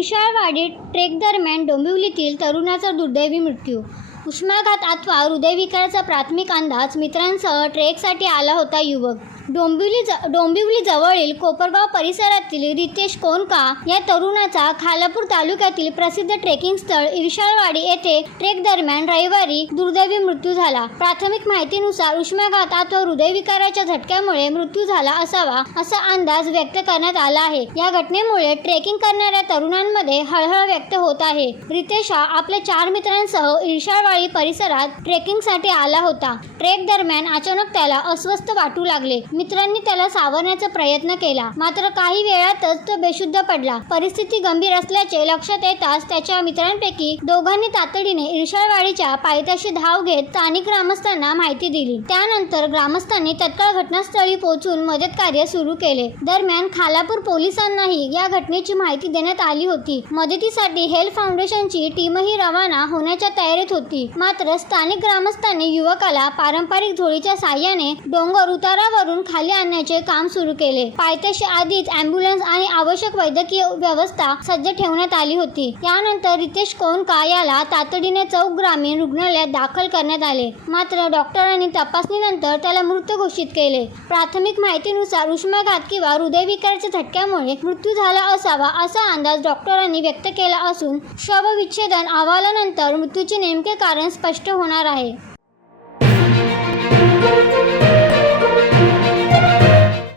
इरशाळवाडी trek दरम्यान डोंबिवलीतील तरुणाचा दुर्दैवी मृत्यू. उष्माघात अथवा हृदयविकाराचा प्राथमिक अंदाज. मित्रांसह ट्रेकसाठी आला होता युवक. डोंबिवली जवळील कोपरगाव परिसरातील रितेश कोनका या तरुणाचा खालापूर तालुक्यातील प्रसिद्ध ट्रेकिंग स्थळ इरशाळवाडी येथे ट्रेक दरम्यान रविवारी दुर्दैवी मृत्यू झाला. प्राथमिक माहितीनुसार उष्माघात अथवा हृदयविकाराच्या झटक्यामुळे मृत्यू झाला असावा असा अंदाज व्यक्त करण्यात आला आहे. या घटनेमुळे ट्रेकिंग करणाऱ्या तरुणांमध्ये हळहळ व्यक्त होत आहे. रितेश हा आपल्या 4 मित्रांसह इरशाळवाडी परिसरात ट्रेकिंगसाठी आला होता. ट्रेक दरम्यान अचानक त्याला अस्वस्थ वाटू लागले. मित्रांनी त्याला सावरण्याचा प्रयत्न केला, मात्र काही वेळातच तो बेशुद्ध पडला. परिस्थिती गंभीर असल्याचे लक्षात येताच त्याच्या मित्रांपैकी दोघांनी तातडीने इरशाळवाडीच्या पायथ्याशी धाव घेत स्थानिक ग्रामस्थांना माहिती दिली. त्यानंतर ग्रामस्थांनी तत्काळ घटनास्थळी पोहोचून मदत कार्य सुरू केले. दरम्यान खालापूर पोलिसांनाही या घटनेची माहिती देण्यात आली होती. मदतीसाठी हेल्प फाउंडेशनची टीमही रवाना होण्याच्या तयारीत होती. मात्र स्थानिक ग्रामस्थांनी युवकाला पारंपरिक झोळीच्या साहाय्याने डोंगर उतारावरून खाली आणण्याचे काम सुरू केले. पायथ्याशी आधीच ॲम्ब्युलन्स आणि आवश्यक वैद्यकीय व्यवस्था सज्ज ठेवण्यात आली होती. यानंतर रितेश कोनका याला तातडीने चौक ग्रामीण रुग्णालयात दाखल करण्यात आले. मात्र डॉक्टरांनी तपासणीनंतर त्याला मृत घोषित केले. प्राथमिक माहितीनुसार उष्माघात किंवा हृदयविकाराच्या झटक्यामुळे मृत्यू झाला असावा असा अंदाज डॉक्टरांनी व्यक्त केला असून शवविच्छेदन अहवालानंतर मृत्यूचे नेमके कारण स्पष्ट होणार आहे.